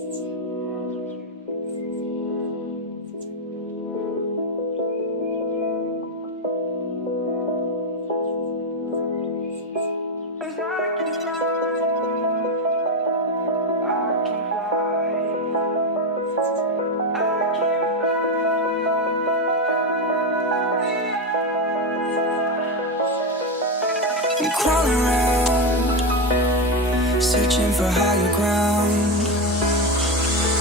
I'm crawling around, searching for higher ground.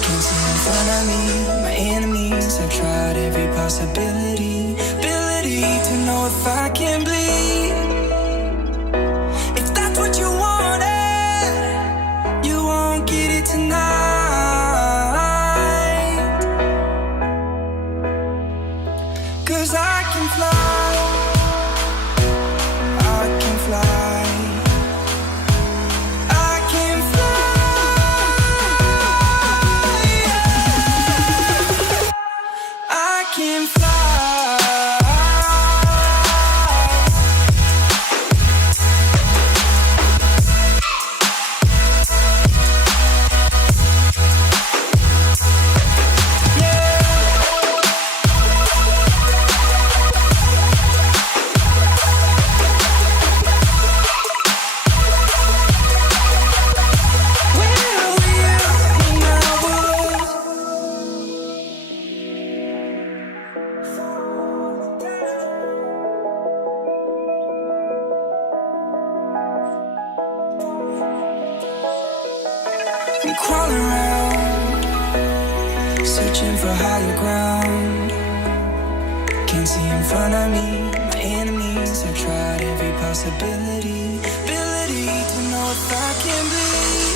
Can't see in front of me, my enemies. I've tried every possibility, ability to know if I can bleed. If that's what you wanted, you won't get it tonight. 'Cause I can fly. I'm crawling around, searching for higher ground. Can't see in front of me, my enemies. I've tried every possibility, ability to know if I can bleed.